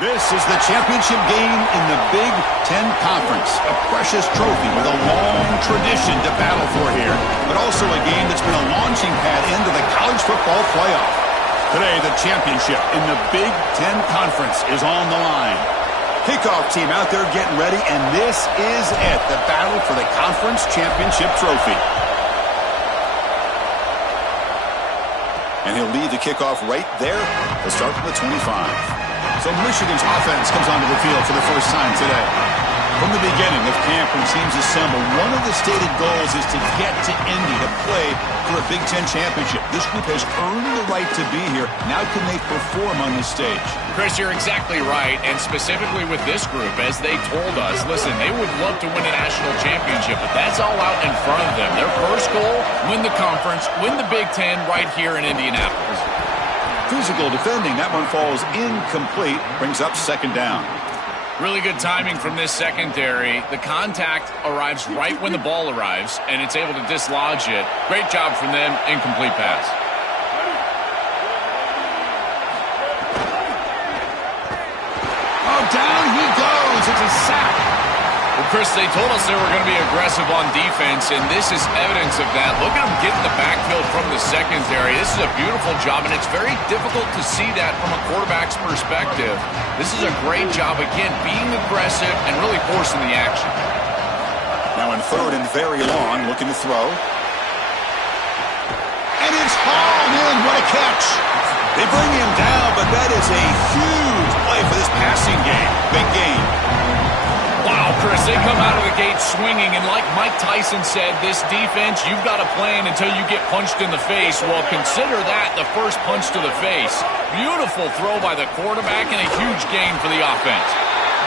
This is the championship game in the Big Ten Conference. A precious trophy with a long tradition to battle for here. But also a game that's been a launching pad into the college football playoff. Today, the championship in the Big Ten Conference is on the line. Kickoff team out there getting ready, and this is it. The battle for the conference championship trophy. And he'll lead the kickoff right there. He'll start from the 25. So Michigan's offense comes onto the field for the first time today. From the beginning of camp, when teams assemble, one of the stated goals is to get to Indy to play for a Big Ten championship. This group has earned the right to be here. Now can they perform on this stage? Chris, you're exactly right, and specifically with this group, as they told us, listen, they would love to win a national championship, but that's all out in front of them. Their first goal, win the conference, win the Big Ten right here in Indianapolis. Physical defending, that one falls incomplete, brings up second down. Really good timing from this secondary. The contact arrives right when the ball arrives, and it's able to dislodge it. Great job from them, incomplete pass. Oh, down he goes, it's a sack. Well, Chris, they told us they were going to be aggressive on defense, and this is evidence of that. Look at them get in the backfield from the secondary. This is a beautiful job, and it's very difficult to see that from a quarterback's perspective. This is a great job, again, being aggressive and really forcing the action. Now in third and very long, looking to throw. And it's hauled in. What a catch. They bring him down, but that is a huge play for this passing game. Big game. Wow, Chris, they come out of the gate swinging, and like Mike Tyson said, this defense, you've got to plan until you get punched in the face. Well, consider that the first punch to the face. Beautiful throw by the quarterback and a huge gain for the offense.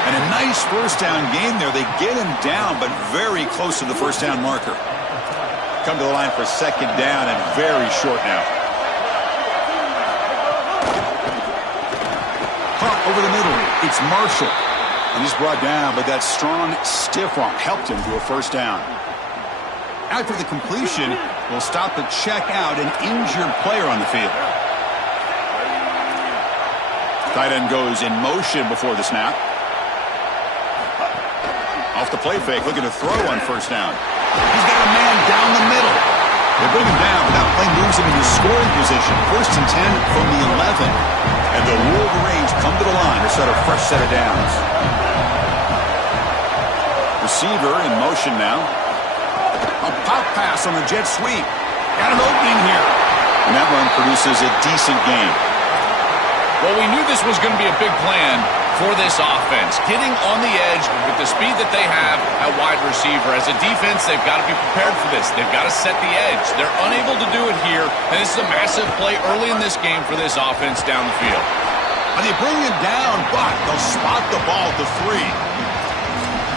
And a nice first down game there. They get him down, but very close to the first down marker. Come to the line for second down and very short now. Caught over the middle. It's Marshall. And he's brought down, but that strong, stiff arm helped him to a first down. After the completion, we'll stop to check out an injured player on the field. Tight end goes in motion before the snap. Off the play fake, looking to throw on first down. He's got a man down the middle. They bring him down, but that play moves him into scoring position. First and 10 from the 11. And the Wolverines come to the line to set a fresh set of downs. Receiver in motion now. A pop pass on the jet sweep. Got an opening here. And that run produces a decent gain. Well, we knew this was going to be a big plan for this offense. Getting on the edge with the speed that they have at wide receiver. As a defense, they've got to be prepared for this. They've got to set the edge. They're unable to do it here, and this is a massive play early in this game for this offense down the field. And they bring him down, but they'll spot the ball at the 3.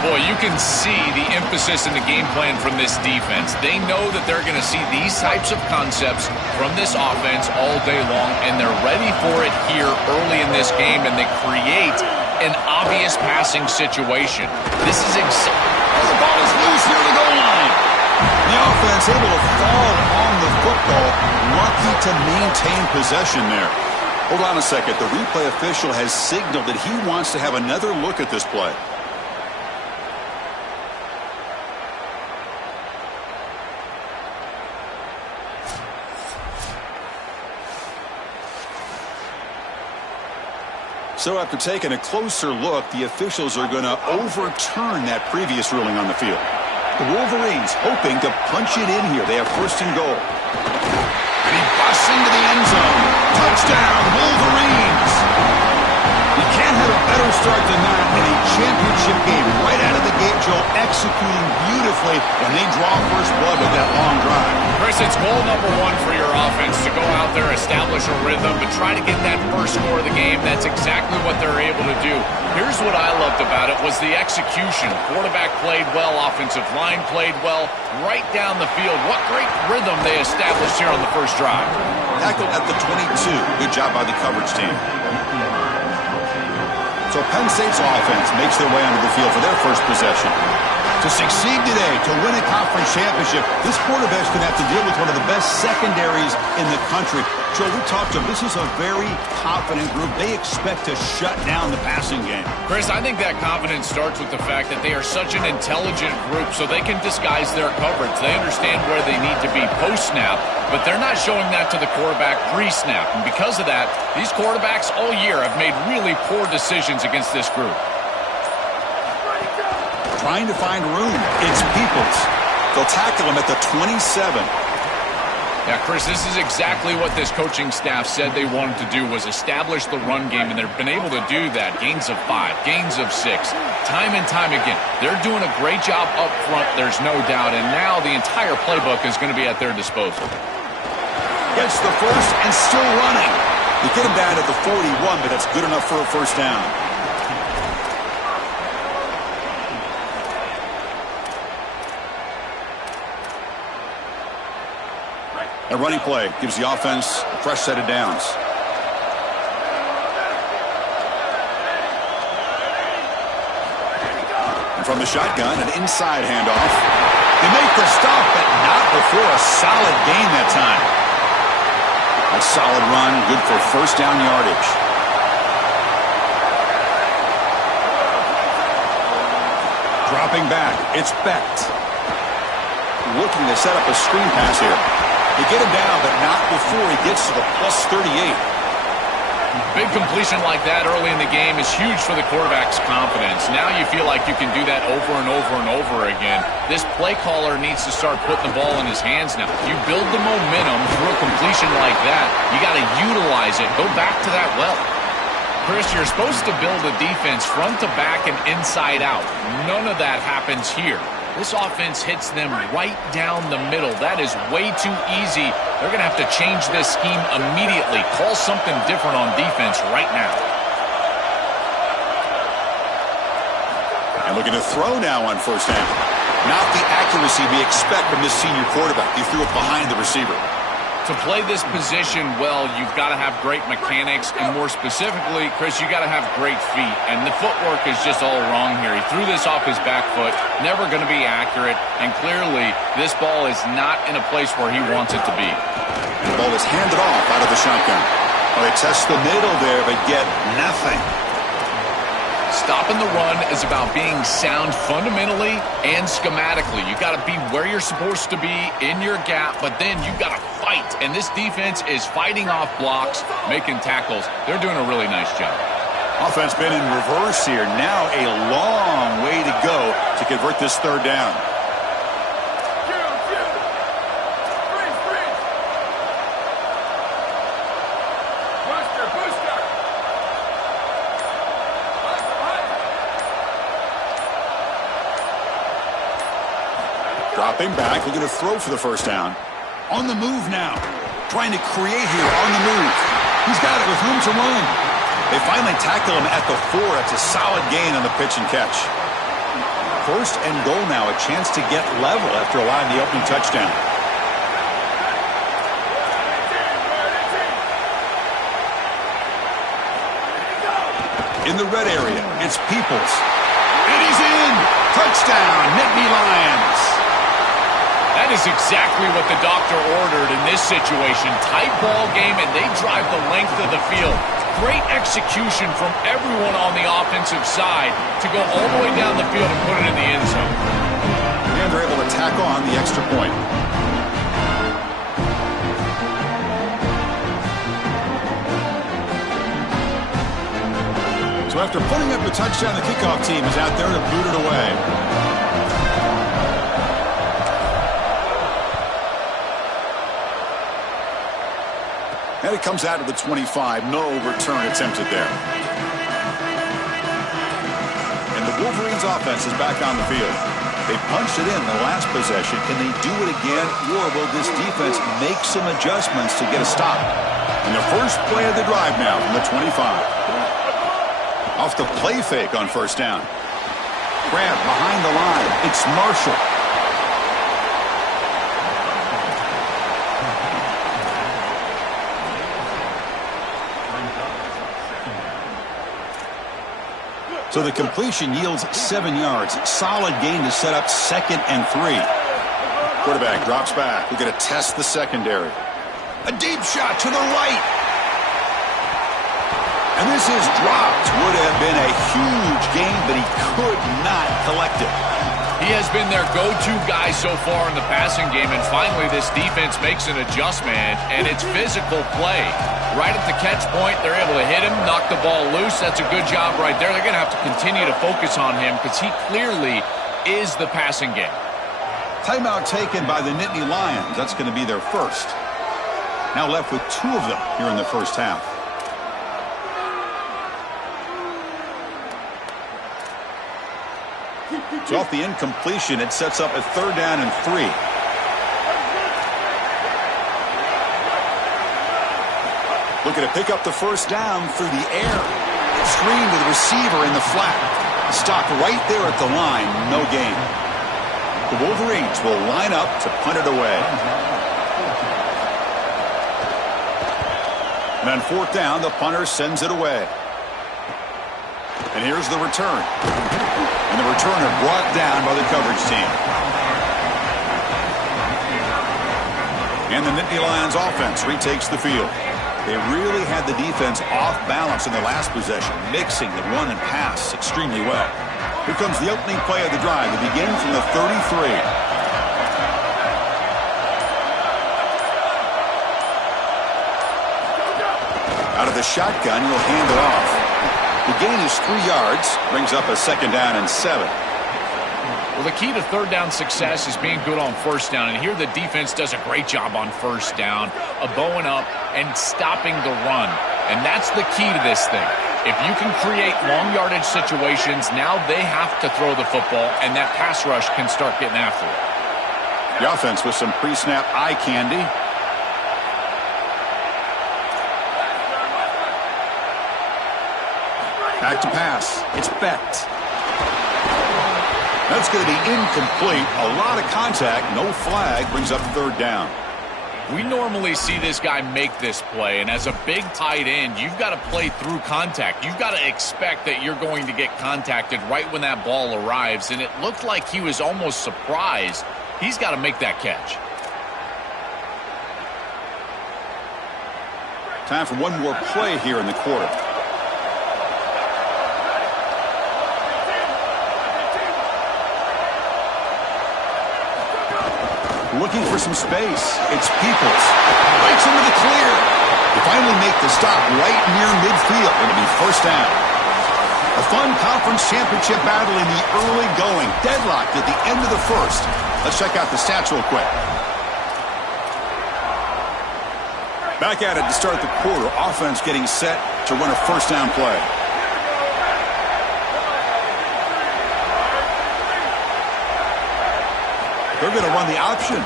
Boy, you can see the emphasis in the game plan from this defense. They know that they're going to see these types of concepts from this offense all day long, and they're ready for it here early in this game, and they create an obvious passing situation. This is the ball is loose near the goal line. The offense able to fall on the football, lucky to maintain possession there. Hold on a second. The replay official has signaled that he wants to have another look at this play. So after taking a closer look, the officials are going to overturn that previous ruling on the field. The Wolverines hoping to punch it in here. They have first and goal. And he busts into the end zone. Touchdown, Wolverines! You can't have a better start than that in a championship game. Right out of the gate, Joe, executing beautifully when they draw first blood with that long drive. Chris, it's goal number 1 for your offense to go out there, establish a rhythm, but try to get that first score of the game. That's exactly what they're able to do. Here's what I loved about it was the execution. Quarterback played well, offensive line played well, right down the field. What great rhythm they established here on the first drive. Tackled at the 22. Good job by the coverage team. So Penn State's offense makes their way onto the field for their first possession. To To succeed today, to win a conference championship, this quarterback's going to have to deal with one of the best secondaries in the country. Joe, we talked to him. This is a very confident group. They expect to shut down the passing game. Chris, I think that confidence starts with the fact that they are such an intelligent group, so they can disguise their coverage. They understand where they need to be post-snap, but they're not showing that to the quarterback pre-snap. And because of that, these quarterbacks all year have made really poor decisions against this group. Trying to find room. It's Peoples. They'll tackle him at the 27. Yeah, Chris, this is exactly what this coaching staff said they wanted to do, was establish the run game, and they've been able to do that. Gains of 5, gains of 6, time and time again. They're doing a great job up front, there's no doubt, and now the entire playbook is going to be at their disposal. Gets the first and still running. You get him down at the 41, but that's good enough for a first down. A running play gives the offense a fresh set of downs. And from the shotgun, an inside handoff. They make the stop, but not before a solid gain that time. A solid run, good for first down yardage. Dropping back, it's Becht. Looking to set up a screen pass here. They get him down, but not before he gets to the plus 38. Big completion like that early in the game is huge for the quarterback's confidence. Now you feel like you can do that over and over and over again. This play caller needs to start putting the ball in his hands now. You build the momentum through a completion like that, you got to utilize it. Go back to that well. Chris, you're supposed to build a defense front to back and inside out. None of that happens here. This offense hits them right down the middle. That is way too easy. They're going to have to change this scheme immediately. Call something different on defense right now. And looking to throw now on first down. Not the accuracy we expect from this senior quarterback. He threw it behind the receiver. To play this position well, you've got to have great mechanics, and more specifically, Chris, you got to have great feet, and the footwork is just all wrong here. He threw this off his back foot, never going to be accurate, and clearly this ball is not in a place where he wants it to be. And the ball is handed off out of the shotgun. Well, they test the middle there, but get nothing. Stopping the run is about being sound fundamentally and schematically. You got to be where you're supposed to be in your gap, but then you got to fight. And this defense is fighting off blocks, making tackles. They're doing a really nice job. Offense been in reverse here. Now a long way to go to convert this third down. Dropping back, looking to throw for the first down. On the move now. Trying to create here on the move. He's got it with room to run. They finally tackle him at the 4. It's a solid gain on the pitch and catch. First and goal now. A chance to get level after allowing the opening touchdown. In the red area, it's Peoples. And he's in! Touchdown, Nittany Lions! That is exactly what the doctor ordered in this situation. Tight ball game, and they drive the length of the field. Great execution from everyone on the offensive side to go all the way down the field and put it in the end zone. And they're able to tack on the extra point. So after putting up the touchdown, the kickoff team is out there to boot it away. And it comes out of the 25. No return attempted there. And the Wolverines offense is back on the field. They punched it in the last possession. Can they do it again, or will this defense make some adjustments to get a stop? And the first play of the drive now from the 25. Off the play fake on first down. Grab behind the line. It's Marshall. So the completion yields 7 yards. Solid gain to set up 2nd and 3. Quarterback drops back. We're going to test the secondary. A deep shot to the right. And this is dropped. Would have been a huge gain, but he could not collect it. He has been their go-to guy so far in the passing game, and finally this defense makes an adjustment, and it's physical play. Right at the catch point, they're able to hit him, knock the ball loose. That's a good job right there. They're going to have to continue to focus on him because he clearly is the passing game. Timeout taken by the Nittany Lions. That's going to be their first. Now left with 2 of them here in the first half. So off the incompletion, it sets up a 3rd down and 3. Looking to pick up the first down through the air. Screen to the receiver in the flat. Stopped right there at the line. No gain. The Wolverines will line up to punt it away. And on 4th down, the punter sends it away. And here's the return. And the returner brought down by the coverage team. And the Nittany Lions offense retakes the field. They really had the defense off balance in the last possession, mixing the run and pass extremely well. Here comes the opening play of the drive. It begins from the 33. Out of the shotgun, he'll hand it off. The gain is 3 yards, brings up a 2nd down and 7. Well, the key to 3rd down success is being good on 1st down, and here the defense does a great job on 1st down of bowing up and stopping the run, and that's the key to this thing. If you can create long yardage situations, now they have to throw the football, and that pass rush can start getting after it. The offense with some pre-snap eye candy. Back to pass. It's Becht. That's going to be incomplete. A lot of contact. No flag. Brings up 3rd down. We normally see this guy make this play, and as a big tight end, you've got to play through contact. You've got to expect that you're going to get contacted right when that ball arrives, and it looked like he was almost surprised. He's got to make that catch. Time for one more play here in the quarter. Looking for some space. It's Peoples. Breaks into the clear. They finally make the stop right near midfield. It'll be 1st down. A fun conference championship battle in the early going. Deadlocked at the end of the 1st. Let's check out the stats real quick. Back at it to start the quarter. Offense getting set to run a 1st down play. They're going to run the option.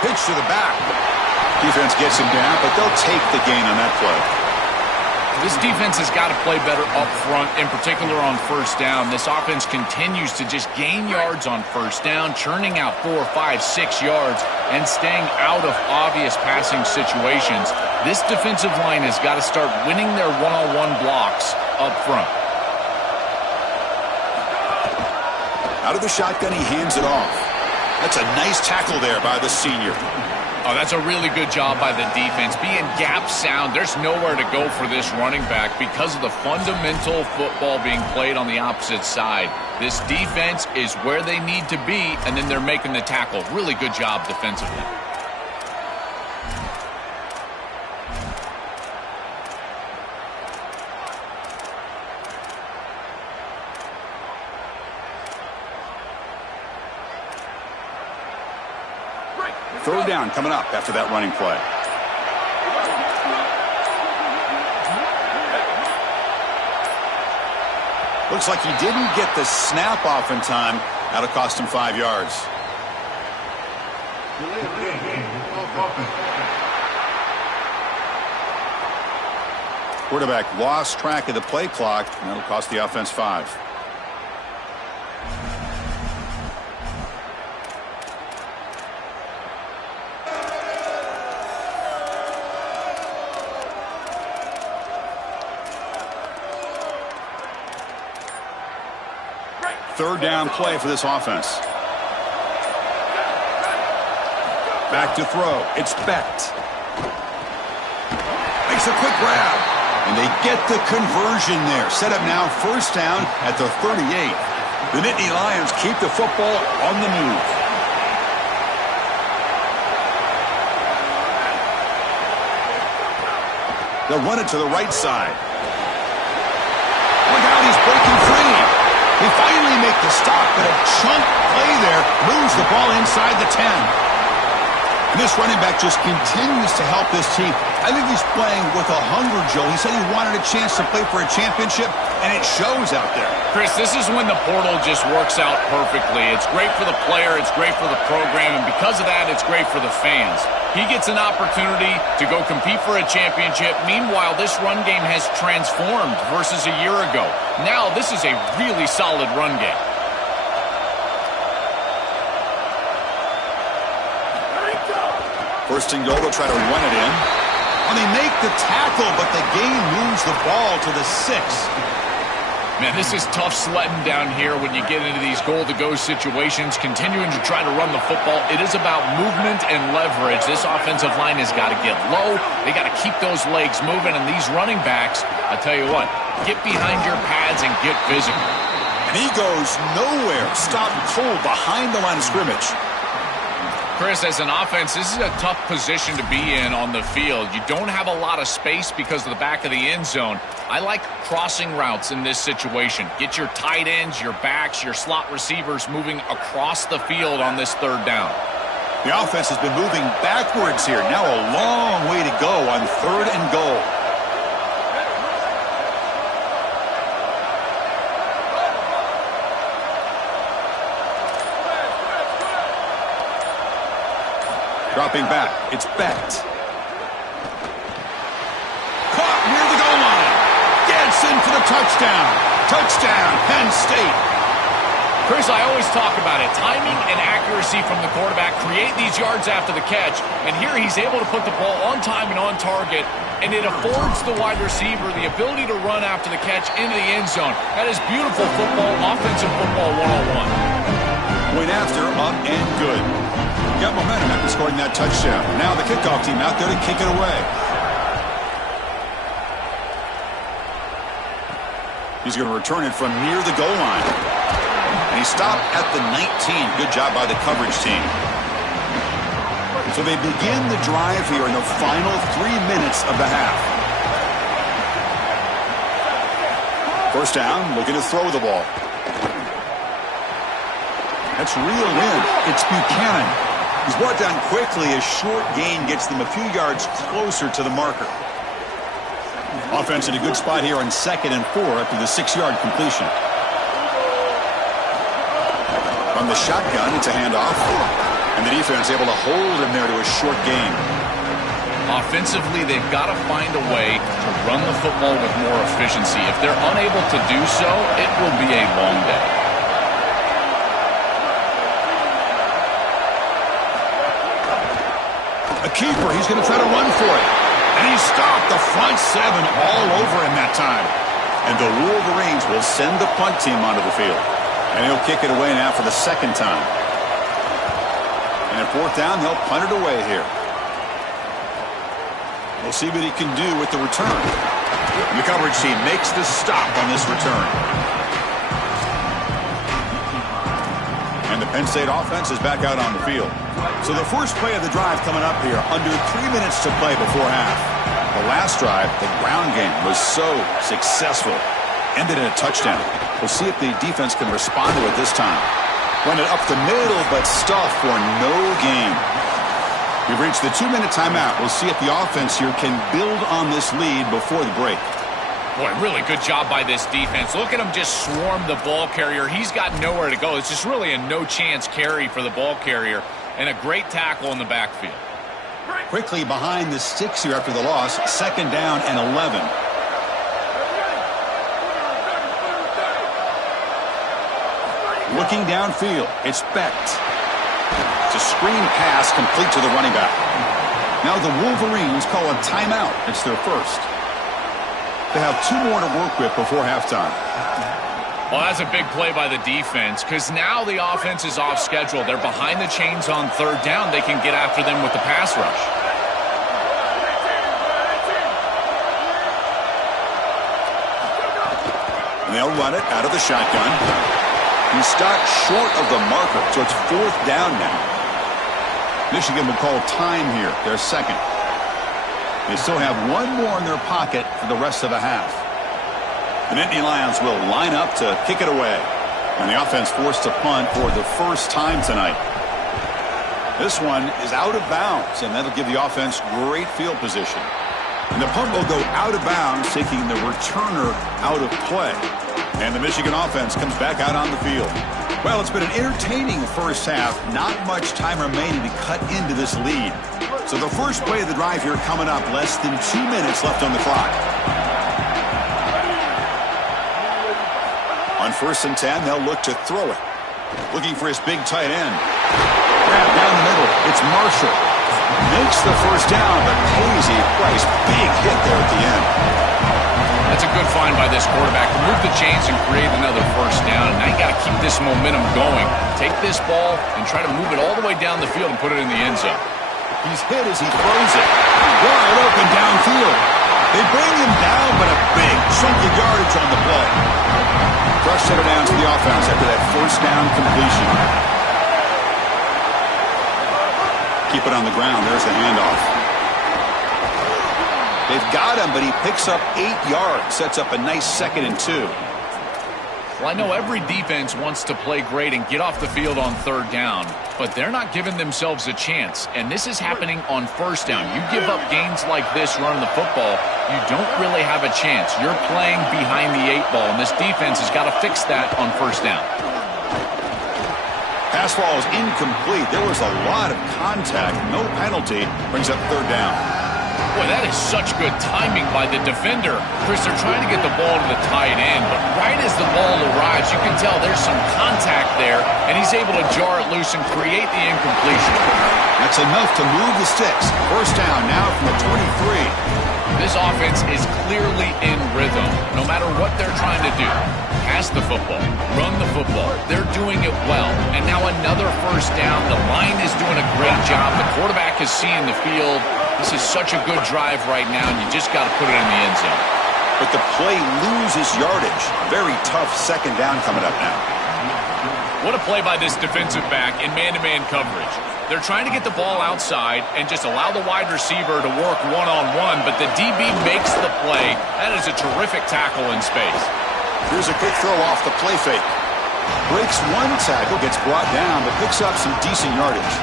Pitch to the back. Defense gets him down, but they'll take the gain on that play. This defense has got to play better up front, in particular on 1st down. This offense continues to just gain yards on 1st down, churning out 4, 5, 6 yards, and staying out of obvious passing situations. This defensive line has got to start winning their one-on-one blocks up front. Out of the shotgun, he hands it off. That's a nice tackle there by the senior. Oh, that's a really good job by the defense. Being gap sound, there's nowhere to go for this running back because of the fundamental football being played on the opposite side. This defense is where they need to be, and then they're making the tackle. Really good job defensively. Third down coming up after that running play. Looks like he didn't get the snap off in time. That'll cost him 5 yards. Quarterback lost track of the play clock, and that'll cost the offense 5. Third down play for this offense. Back to throw. It's Becht. Makes a quick grab. And they get the conversion there. Set up now, first down at the 38. The Nittany Lions keep the football on the move. They'll run it to the right side. Look out, he's breaking free. They finally make the stop, but a chunk play there moves the ball inside the 10. And this running back just continues to help this team. I think he's playing with a hunger, Joe. He said he wanted a chance to play for a championship, and it shows out there. Chris, this is when the portal just works out perfectly. It's great for the player, it's great for the program, and because of that, it's great for the fans. He gets an opportunity to go compete for a championship. Meanwhile, this run game has transformed versus a year ago. Now, this is a really solid run game. First and goal, they'll try to run it in. And they make the tackle, but the game moves the ball to the 6. Man, this is tough sledding down here when you get into these goal-to-go situations, continuing to try to run the football. It is about movement and leverage. This offensive line has got to get low. They got to keep those legs moving, and these running backs, I tell you what, get behind your pads and get physical. And he goes nowhere. Stop cold behind the line of scrimmage. Chris, as an offense, this is a tough position to be in on the field. You don't have a lot of space because of the back of the end zone. I like crossing routes in this situation. Get your tight ends, your backs, your slot receivers moving across the field on this third down. The offense has been moving backwards here. Now a long way to go on third and goal. Dropping back, it's Becht. Caught near the goal line. Gets in for the touchdown. Touchdown, Penn State. Chris, I always talk about it. Timing and accuracy from the quarterback create these yards after the catch. And here he's able to put the ball on time and on target. And it affords the wide receiver the ability to run after the catch into the end zone. That is beautiful football, offensive football 101. Point after, up and good. Got momentum after scoring that touchdown. Now the kickoff team out there to kick it away. He's going to return it from near the goal line. And he stopped at the 19. Good job by the coverage team. So they begin the drive here in the final 3 minutes of the half. First down, looking to throw the ball. That's reeled in. It's Buchanan. He's brought down quickly. A short gain gets them a few yards closer to the marker. Offense in a good spot here on 2nd and 4 after the 6-yard completion. From the shotgun, it's a handoff. And the defense able to hold him there to a short gain. Offensively, they've got to find a way to run the football with more efficiency. If they're unable to do so, it will be a long day. A keeper, he's going to try to run for it. And he stopped the front 7 all over him that time. And the Wolverines will send the punt team onto the field. And he'll kick it away now for the 2nd time. And at 4th down, they'll punt it away here. We'll see what he can do with the return. And the coverage team makes the stop on this return. And the Penn State offense is back out on the field. So the first play of the drive coming up here, under 3 minutes to play before half. The last drive, the ground game, was so successful. Ended in a touchdown. We'll see if the defense can respond to it this time. Run it up the middle, but stuff for no gain. We've reached the 2-minute timeout. We'll see if the offense here can build on this lead before the break. Boy, really good job by this defense. Look at him just swarm the ball carrier. He's got nowhere to go. It's just really a no-chance carry for the ball carrier. And a great tackle in the backfield. Quickly behind the sticks here after the loss. 2nd down and 11. Looking downfield, it's Becht. It's a screen pass complete to the running back. Now the Wolverines call a timeout. It's their first. They have 2 more to work with before halftime. Well, that's a big play by the defense because now the offense is off schedule. They're behind the chains on third down. They can get after them with the pass rush. And they'll run it out of the shotgun. He's stopped short of the marker, so it's fourth down now. Michigan will call time here, their second. They still have one more in their pocket for the rest of the half. The Nittany Lions will line up to kick it away. And the offense forced to punt for the first time tonight. This one is out of bounds, and that'll give the offense great field position. And the punt will go out of bounds, taking the returner out of play. And the Michigan offense comes back out on the field. Well, it's been an entertaining first half. Not much time remaining to cut into this lead. So the first play of the drive here coming up. Less than 2 minutes left on the clock. On 1st and 10, they'll look to throw it. Looking for his big tight end. Grab down the middle. It's Marshall. Makes the first down, but pays a price. Big hit there at the end. That's a good find by this quarterback to move the chains and create another first down. Now you got to keep this momentum going. Take this ball and try to move it all the way down the field and put it in the end zone. He's hit as he throws it. Wide open downfield. They bring him down, but a big chunk of yardage on the play. Fresh set of downs to the offense after that first down completion. Keep it on the ground. There's the handoff. They've got him, but he picks up 8 yards. Sets up a nice 2nd and 2. Well, I know every defense wants to play great and get off the field on third down, but they're not giving themselves a chance. And this is happening on first down. You give up gains like this running the football, you don't really have a chance. You're playing behind the 8 ball, and this defense has got to fix that on first down. Pass ball is incomplete. There was a lot of contact. No penalty. Brings up third down. Boy, that is such good timing by the defender. Chris, they're trying to get the ball to the tight end, but right as the ball arrives, you can tell there's some contact there, and he's able to jar it loose and create the incompletion. That's enough to move the sticks. First down now from the 23. This offense is clearly in rhythm, no matter what they're trying to do. Pass the football, run the football. They're doing it well. And now another first down. The line is doing a great job. The quarterback is seeing the field. This is such a good drive right now, and you just got to put it in the end zone. But the play loses yardage. Very tough second down coming up now. What a play by this defensive back in man-to-man coverage. They're trying to get the ball outside and just allow the wide receiver to work one-on-one, but the DB makes the play. That is a terrific tackle in space. Here's a quick throw off the play fake. Breaks one tackle, gets brought down, but picks up some decent yardage.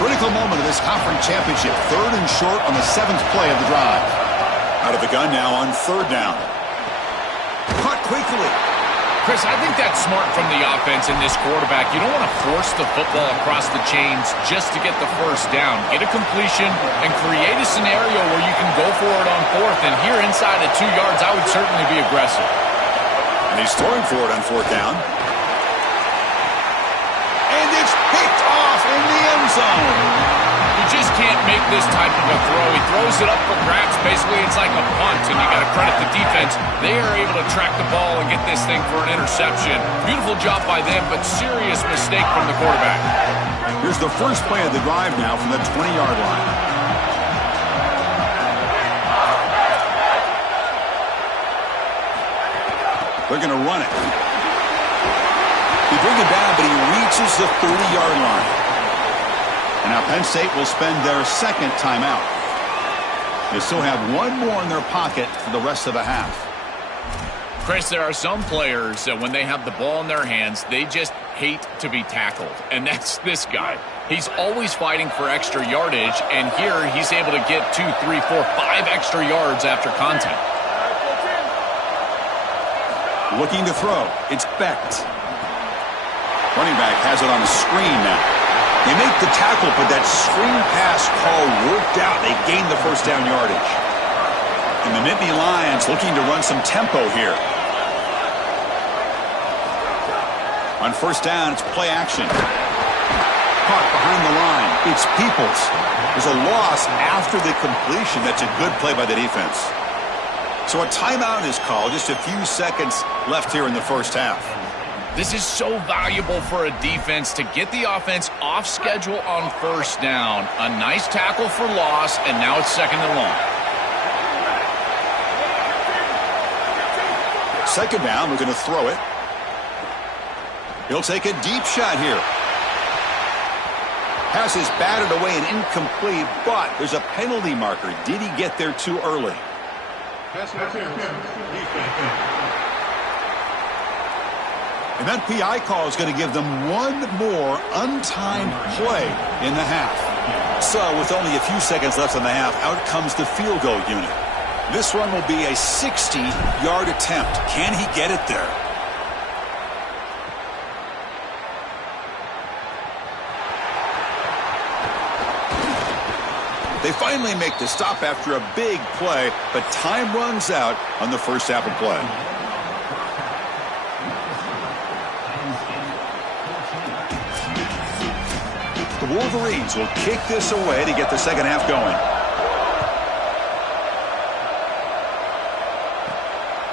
Critical moment of this conference championship. 3rd and short on the 7th play of the drive. Out of the gun now on 3rd down. Caught quickly. Chris, I think that's smart from the offense and this quarterback. You don't want to force the football across the chains just to get the first down. Get a completion and create a scenario where you can go for it on 4th. And here inside at 2 yards, I would certainly be aggressive. And he's throwing for it on 4th down. And it's picked off in the end zone. You just can't make this type of a throw. He throws it up for grabs. Basically, it's like a punt, and you got to credit the defense. They are able to track the ball and get this thing for an interception. Beautiful job by them, but serious mistake from the quarterback. Here's the first play of the drive now from the 20-yard line. They're going to run it. He brings it down, but he reaches the 30-yard line. And now Penn State will spend their 2nd timeout. They still have one more in their pocket for the rest of the half. Chris, there are some players that when they have the ball in their hands, they just hate to be tackled. And that's this guy. He's always fighting for extra yardage, and here he's able to get 2, 3, 4, 5 extra yards after contact. Looking to throw. It's Becht. Running back has it on the screen now. They make the tackle, but that screen pass call worked out. They gained the first down yardage. And the Nittany Lions looking to run some tempo here. On 1st down, it's play action. Caught behind the line. It's Peoples. There's a loss after the completion. That's a good play by the defense. So a timeout is called. Just a few seconds left here in the first half. This is so valuable for a defense to get the offense off schedule on first down. A nice tackle for loss, and now it's 2nd and long. 2nd down, we're going to throw it. He'll take a deep shot here. Pass is batted away and incomplete, but there's a penalty marker. Did he get there too early? And that PI call is going to give them one more untimed play in the half. So with only a few seconds left in the half, out comes the field goal unit. This one will be a 60-yard attempt. Can he get it there? They finally make the stop after a big play, but time runs out on the first half of play. The Wolverines will kick this away to get the second half going.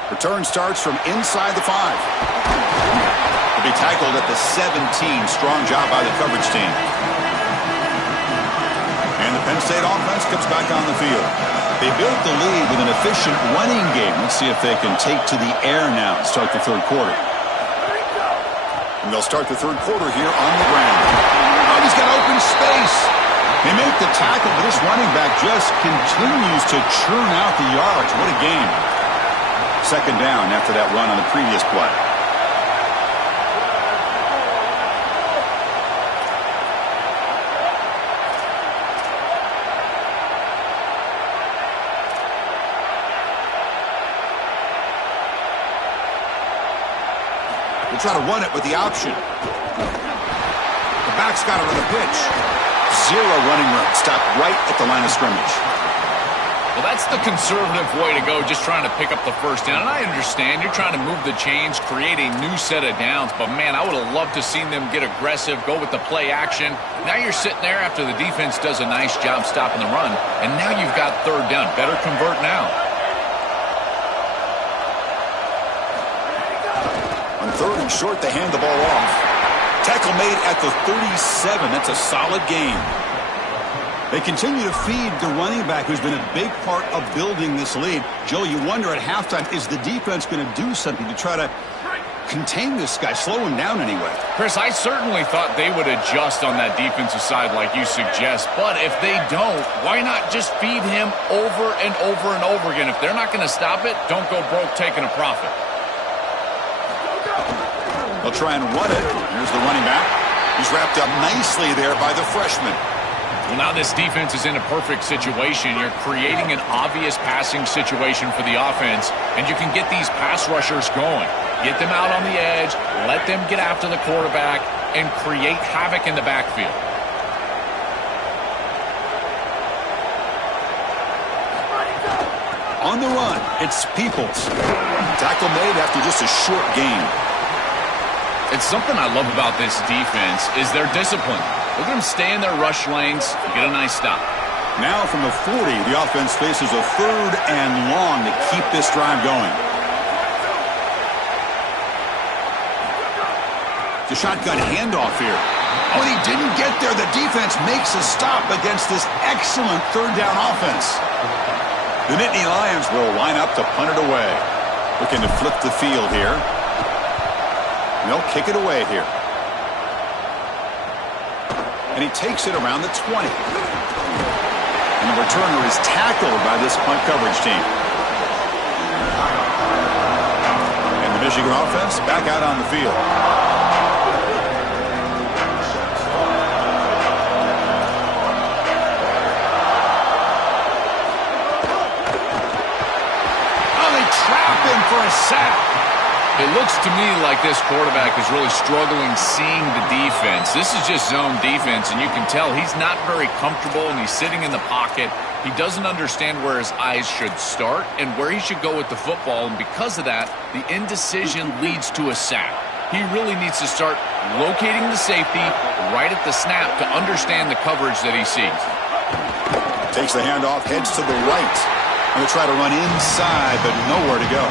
Return starts from inside the 5. Will be tackled at the 17. Strong job by the coverage team. And the Penn State offense comes back on the field. They built the lead with an efficient running game. Let's see if they can take to the air now and start the third quarter. And they'll start the third quarter here on the ground. Oh, he's got open space. They make the tackle, but this running back just continues to churn out the yards. What a game. 2nd down after that run on the previous play. Try to run it with the option. The back's got it on the pitch. 0 running room. Stopped right at the line of scrimmage. Well, that's the conservative way to go, just trying to pick up the first down. And I understand you're trying to move the chains, create a new set of downs. But, man, I would have loved to seen them get aggressive, go with the play action. Now you're sitting there after the defense does a nice job stopping the run. And now you've got 3rd down. Better convert now. 3rd and short, they hand the ball off. Tackle made at the 37. That's a solid gain. They continue to feed the running back, who's been a big part of building this lead. Joe, you wonder at halftime, is the defense going to do something to try to contain this guy, slow him down anyway? Chris, I certainly thought they would adjust on that defensive side like you suggest. But if they don't, why not just feed him over and over and over again? If they're not going to stop it, don't go broke taking a profit. They'll try and run it. Here's the running back. He's wrapped up nicely there by the freshman. Well, now this defense is in a perfect situation. You're creating an obvious passing situation for the offense, and you can get these pass rushers going. Get them out on the edge, let them get after the quarterback, and create havoc in the backfield. On the run, it's Peoples. Tackle made after just a short gain. It's something I love about this defense is their discipline. Look at them stay in their rush lanes, get a nice stop. Now from the 40, the offense faces a 3rd and long to keep this drive going. The shotgun handoff here. When he didn't get there, the defense makes a stop against this excellent 3rd down offense. The Nittany Lions will line up to punt it away. Looking to flip the field here. And they'll kick it away here. And he takes it around the 20. And the returner is tackled by this punt coverage team. And the Michigan offense back out on the field. Oh, they trap him for a sack. It looks to me like this quarterback is really struggling seeing the defense. This is just zone defense, and you can tell he's not very comfortable, and he's sitting in the pocket. He doesn't understand where his eyes should start and where he should go with the football, and because of that, the indecision leads to a sack. he really needs to start locating the safety right at the snap to understand the coverage that he sees. Takes the handoff, heads to the right. Going to try to run inside, but nowhere to go.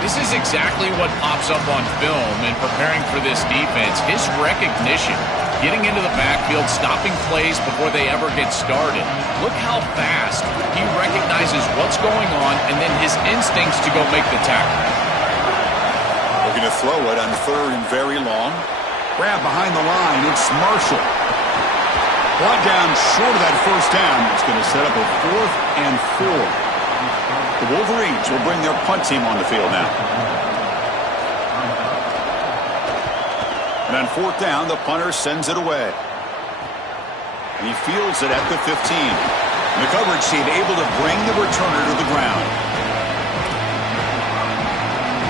This is exactly what pops up on film in preparing for this defense. His recognition, getting into the backfield, stopping plays before they ever get started. Look how fast he recognizes what's going on and then his instincts to go make the tackle. Looking to throw it on 3rd and very long. Grab behind the line. It's Marshall. Brought down short of that first down. It's going to set up a 4th and 4. The Wolverines will bring their punt team on the field now. And on 4th down, the punter sends it away. And he fields it at the 15. And the coverage team able to bring the returner to the ground.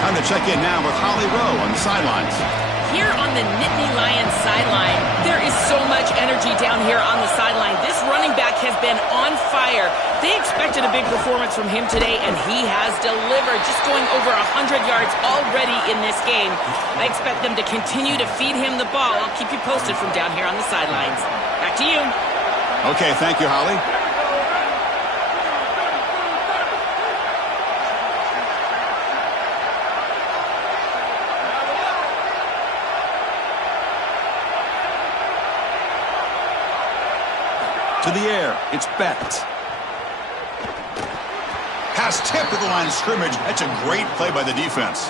Time to check in now with Holly Rowe on the sidelines. Here on the Nittany Lions sideline, there is so much energy down here on the sideline. This running back has been on fire. They expected a big performance from him today, and he has delivered, just going over 100 yards already in this game. I expect them to continue to feed him the ball. I'll keep you posted from down here on the sidelines. Back to you. Okay, thank you, Holly. To the air, it's Becht. Pass tip at the line of scrimmage. That's a great play by the defense.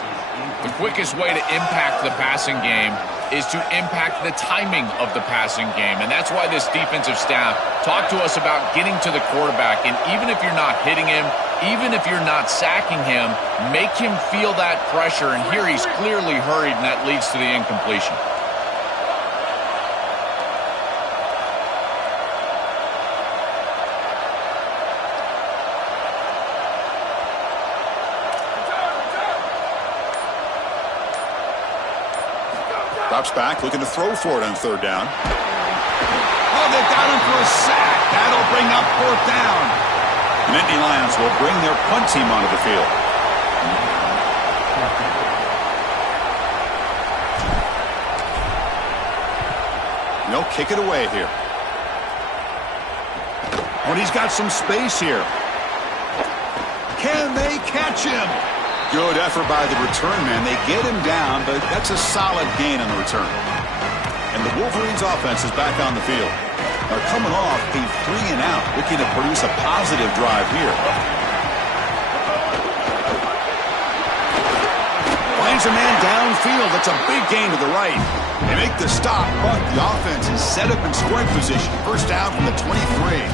The quickest way to impact the passing game is to impact the timing of the passing game. And that's why this defensive staff talked to us about getting to the quarterback. And even if you're not hitting him, even if you're not sacking him, make him feel that pressure. And here he's clearly hurried, and that leads to the incompletion. Drops back, looking to throw for it on 3rd down. Oh, they've got him for a sack. That'll bring up 4th down. The Nittany Lions will bring their punt team onto the field. And they'll kick it away here. But he's got some space here. Can they catch him? Good effort by the return man. They get him down, but that's a solid gain on the return. And the Wolverines offense is back on the field. They're coming off a 3-and-out, looking to produce a positive drive here. Finds a man downfield. That's a big gain to the right. They make the stop, but the offense is set up in scoring position. First down from the 23.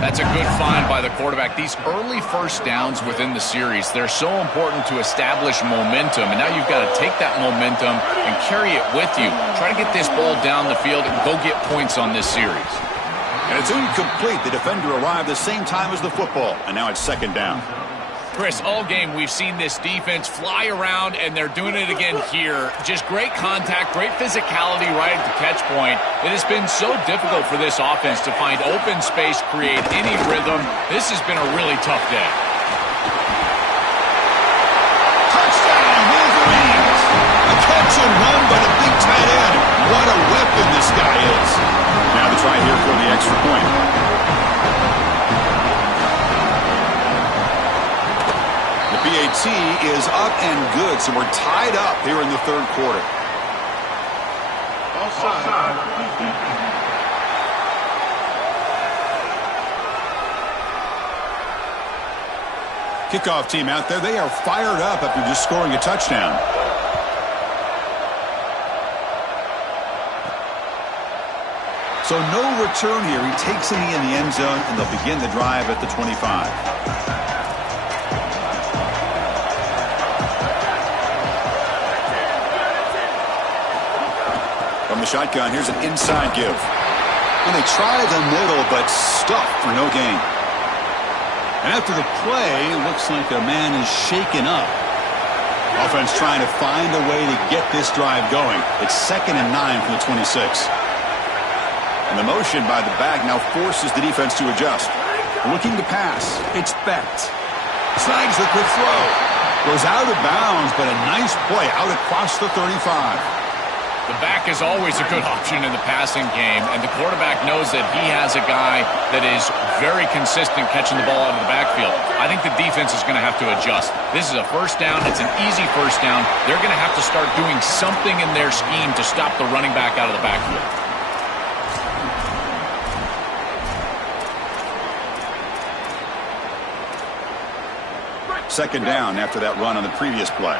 That's a good find by the quarterback. These early first downs within the series, they're so important to establish momentum. And now you've got to take that momentum and carry it with you. Try to get this ball down the field and go get points on this series. And it's incomplete. The defender arrived the same time as the football. And now it's 2nd down. Chris, all game we've seen this defense fly around, and they're doing it again here. Just great contact, great physicality right at the catch point. It has been so difficult for this offense to find open space, create any rhythm. This has been a really tough day. Touchdown, Wolverines! A catch and run by the big tight end. What a weapon this guy is. Now the try here for the extra point. BAT is up and good, so we're tied up here in the 3rd quarter. Offside. Kickoff team out there, they are fired up after just scoring a touchdown. So no return here. He takes it in the end zone, and they'll begin the drive at the 25. From the shotgun, here's an inside give. And they try the middle, but stuffed for no gain. And after the play, looks like a man is shaken up. Offense trying to find a way to get this drive going. It's 2nd and 9 from the 26. And the motion by the back now forces the defense to adjust. Looking to pass. It's Becht. Snags the quick throw. Goes out of bounds, but a nice play out across the 35. The back is always a good option in the passing game, and the quarterback knows that he has a guy that is very consistent catching the ball out of the backfield. I think the defense is going to have to adjust. This is a first down. It's an easy first down. They're going to have to start doing something in their scheme to stop the running back out of the backfield. Second down after that run on the previous play.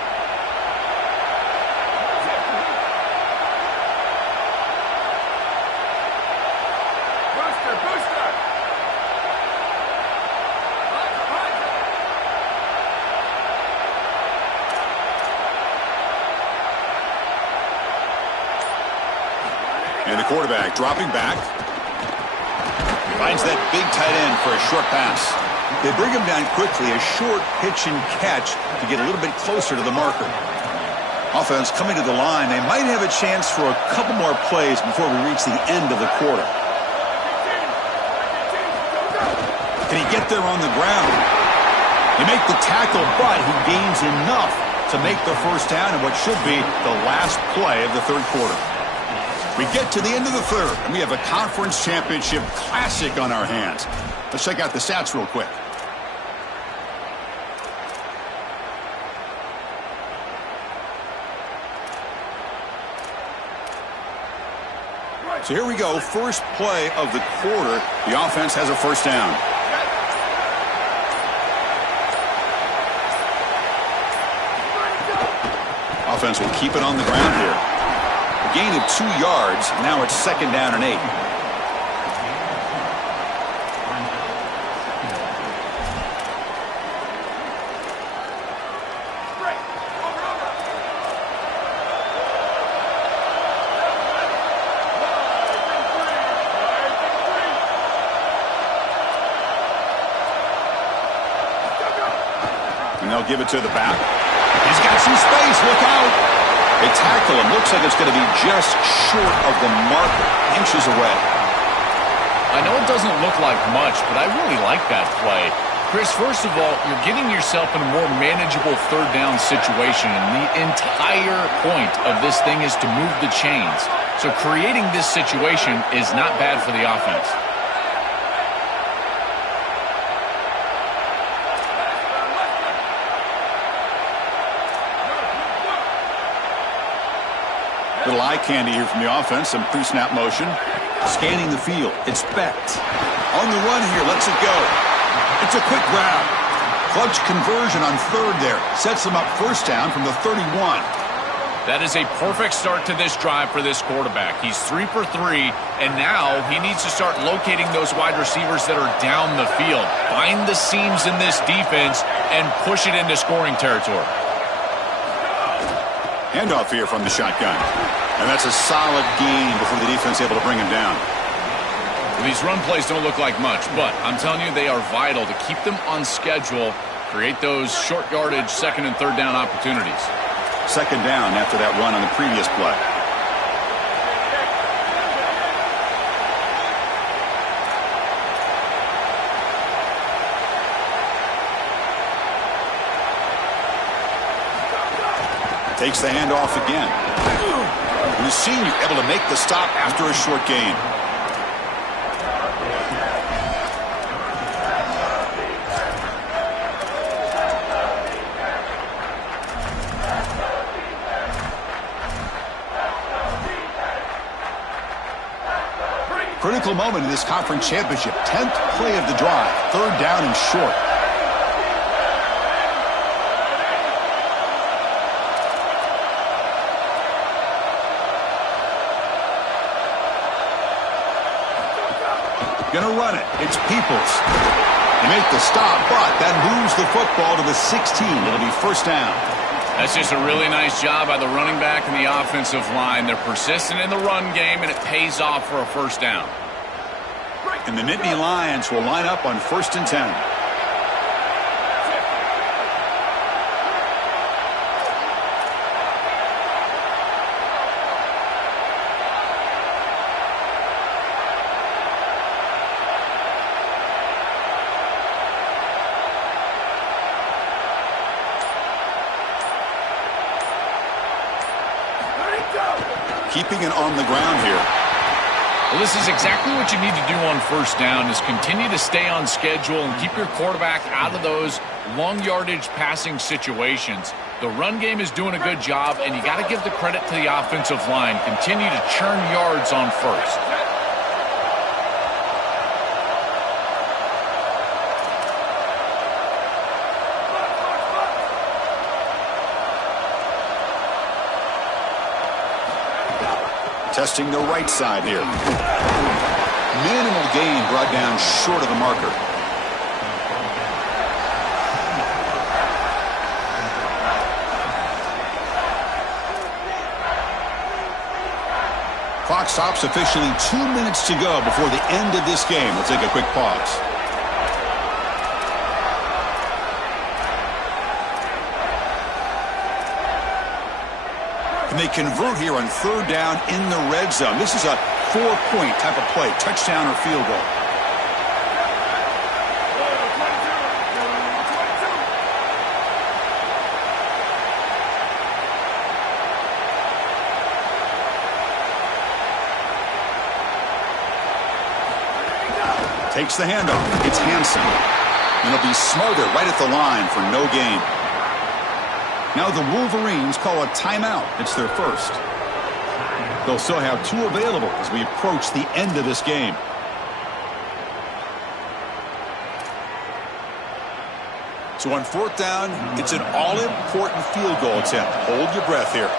And the quarterback dropping back. Finds that big tight end for a short pass. They bring him down quickly, a short pitch and catch to get a little bit closer to the marker. Offense coming to the line. They might have a chance for a couple more plays before we reach the end of the quarter. Can he get there on the ground? They make the tackle, but he gains enough to make the first down in what should be the last play of the third quarter. We get to the end of the third, and we have a conference championship classic on our hands. Let's check out the stats real quick. So here we go, first play of the quarter. The offense has a first down. Offense will keep it on the ground here. A gain of 2 yards. Now it's second down and 8. And they'll give it to the back. He's got some space. Look out. They tackle him. Looks like it's going to be just short of the marker. Inches away. I know it doesn't look like much, but I really like that play. Chris, first of all, you're getting yourself in a more manageable third down situation, and the entire point of this thing is to move the chains. So creating this situation is not bad for the offense. Little eye candy here from the offense. Some pre-snap motion. Scanning the field. It's Becht. On the run here. Lets it go. It's a quick grab. Clutch conversion on third there. Sets them up first down from the 31. That is a perfect start to this drive for this quarterback. He's 3 for 3, and now he needs to start locating those wide receivers that are down the field. Find the seams in this defense and push it into scoring territory. Handoff here from the shotgun. And that's a solid gain before the defense able to bring him down. Well, these run plays don't look like much, but I'm telling you they are vital to keep them on schedule, create those short yardage second and third down opportunities. Second down after that run on the previous play. Takes the handoff again. And the senior able to make the stop after a short gain. Critical moment in this conference championship. 10th play of the drive. Third down and short. Gonna run it. It's Peoples. They make the stop, but that moves the football to the 16. It'll be first down. That's just a really nice job by the running back and the offensive line. They're persistent in the run game, and it pays off for a first down. And the Nittany Lions will line up on first and 10. keeping it on the ground here. Well, this is exactly what you need to do on first down, is continue to stay on schedule and keep your quarterback out of those long yardage passing situations. The run game is doing a good job, and you got to give the credit to the offensive line. Continue to churn yards on first. Testing the right side here. Minimal gain brought down short of the marker. Clock stops officially 2 minutes to go before the end of this game. We'll take a quick pause. And they convert here on third down in the red zone. This is a 4-point type of play, touchdown or field goal. Takes the handoff. It's Hansen. And he'll be smarter right at the line for no gain. Now the Wolverines call a timeout. It's their first. They'll still have 2 available as we approach the end of this game. So on fourth down, it's an all-important field goal attempt. Hold your breath here.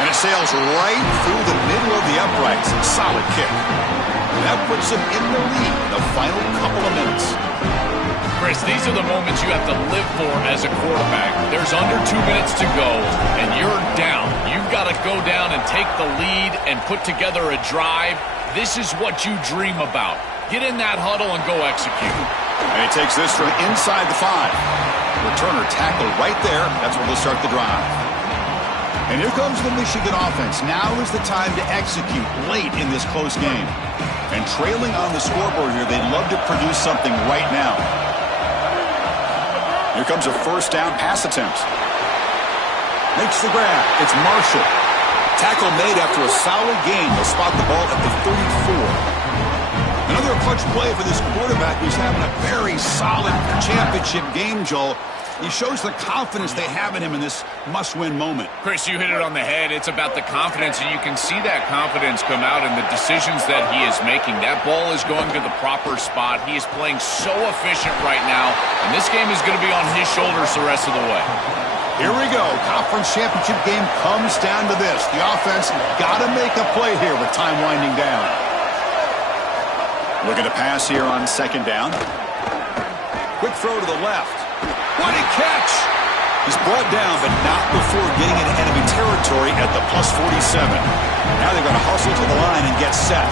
And it sails right through the middle of the uprights. Solid kick. That puts them in the lead in the final couple of minutes. Chris, these are the moments you have to live for as a quarterback. There's under 2 minutes to go, and you're down. You've got to go down and take the lead and put together a drive. This is what you dream about. Get in that huddle and go execute. And he takes this from inside the 5. Returner tackle right there. That's where they'll start the drive. And here comes the Michigan offense. Now is the time to execute late in this close game. And trailing on the scoreboard here, they'd love to produce something right now. Here comes a first down pass attempt. Makes the grab. It's Marshall. Tackle made after a solid gain. They'll spot the ball at the 34. Another clutch play for this quarterback who's having a very solid championship game, Joel. He shows the confidence they have in him in this must-win moment. Chris, you hit it on the head. It's about the confidence, and you can see that confidence come out in the decisions that he is making. That ball is going to the proper spot. He is playing so efficient right now, and this game is going to be on his shoulders the rest of the way. Here we go. Conference championship game comes down to this. The offense got to make a play here with time winding down. Looking to pass here on second down. Quick throw to the left. What a catch! He's brought down, but not before getting into enemy territory at the plus 47. Now they've got to hustle to the line and get set.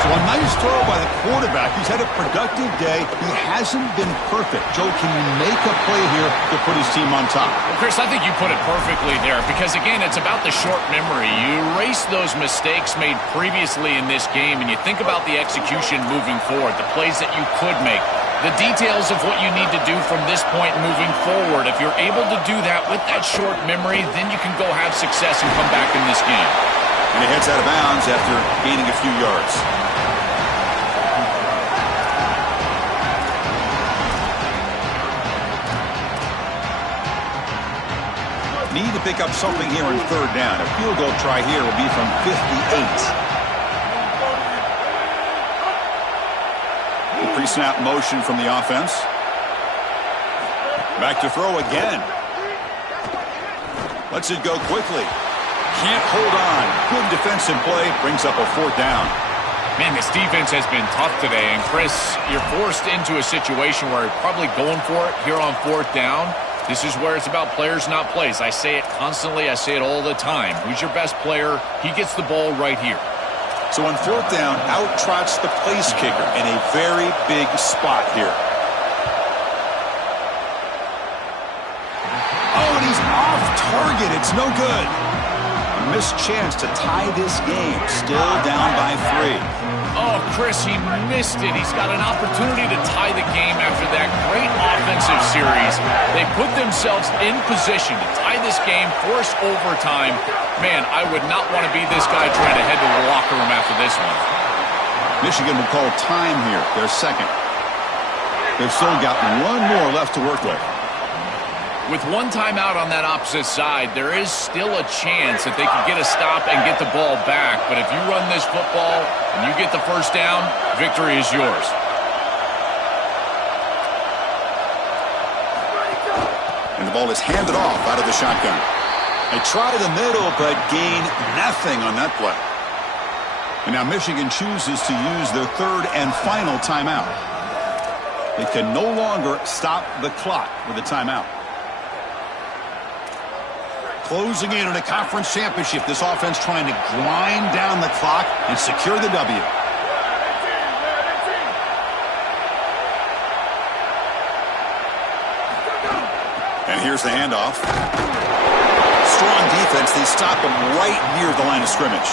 So a nice throw by the quarterback. He's had a productive day. He hasn't been perfect. Joe, can you make a play here to put his team on top? Well, Chris, I think you put it perfectly there because, again, it's about the short memory. You erase those mistakes made previously in this game, and you think about the execution moving forward, the plays that you could make. The details of what you need to do from this point moving forward. If you're able to do that with that short memory, then you can go have success and come back in this game. And he heads out of bounds after gaining a few yards. Need to pick up something here on third down. A field goal try here will be from 58. Pre-snap motion from the offense. Back to throw again. Lets it go quickly. Can't hold on. Good defensive play. Brings up a fourth down. Man, this defense has been tough today. And, Chris, you're forced into a situation where you're probably going for it here on fourth down. This is where it's about players, not plays. I say it constantly. I say it all the time. Who's your best player? He gets the ball right here. So on fourth down, out trots the place kicker in a very big spot here. Oh, and he's off target. It's no good. missed chance to tie this game. Still down by 3. Oh, Chris, he missed it. He's got an opportunity to tie the game after that great offensive series. They put themselves in position to tie this game, force overtime. Man, I would not want to be this guy trying to head to the locker room after this one. Michigan will call time here, their second. They've still got one more left to work with. With one timeout on that opposite side, there is still a chance that they can get a stop and get the ball back. But if you run this football and you get the first down, victory is yours. And the ball is handed off out of the shotgun. They try the middle, but gain nothing on that play. And now Michigan chooses to use their third and final timeout. They can no longer stop the clock with a timeout. Closing in on a conference championship, this offense trying to grind down the clock and secure the W. And here's the handoff. Strong defense. They stop them right near the line of scrimmage.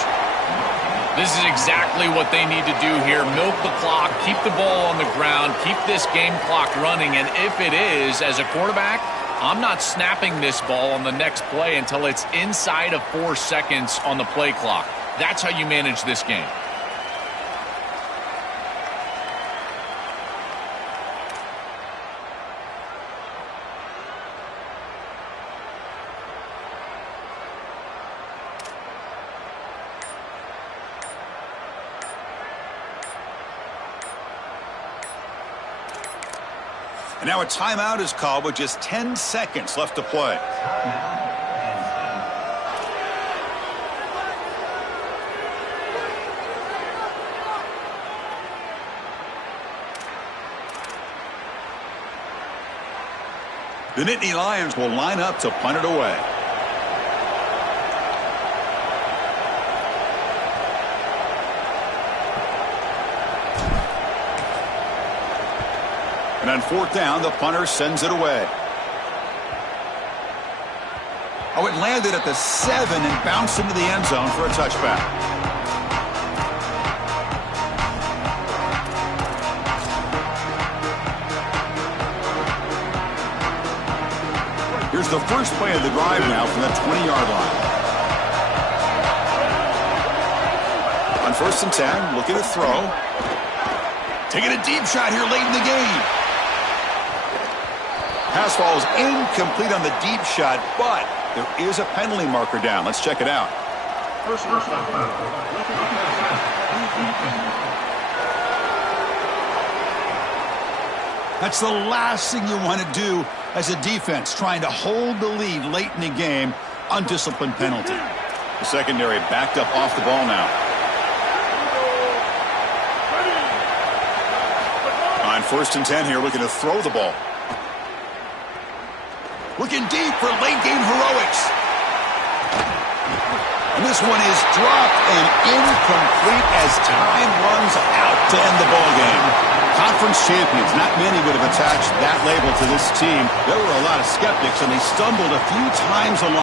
This is exactly what they need to do here. Milk the clock, keep the ball on the ground, keep this game clock running. And if it is, as a quarterback, I'm not snapping this ball on the next play until it's inside of 4 seconds on the play clock. That's how you manage this game. And now a timeout is called with just 10 seconds left to play. The Nittany Lions will line up to punt it away. And on fourth down, the punter sends it away. Oh, it landed at the 7 and bounced into the end zone for a touchback. Here's the first play of the drive now from the 20-yard line. On first and 10, looking to throw. Taking a deep shot here late in the game. Pass ball is incomplete on the deep shot, but there is a penalty marker down. Let's check it out. That's the last thing you want to do as a defense, trying to hold the lead late in the game. Undisciplined penalty. The secondary backed up off the ball now. On first and 10 here, looking to throw the ball. Looking deep for late-game heroics. And this one is dropped and incomplete as time runs out to end the ball game. Conference champions. Not many would have attached that label to this team. There were a lot of skeptics, and they stumbled a few times along.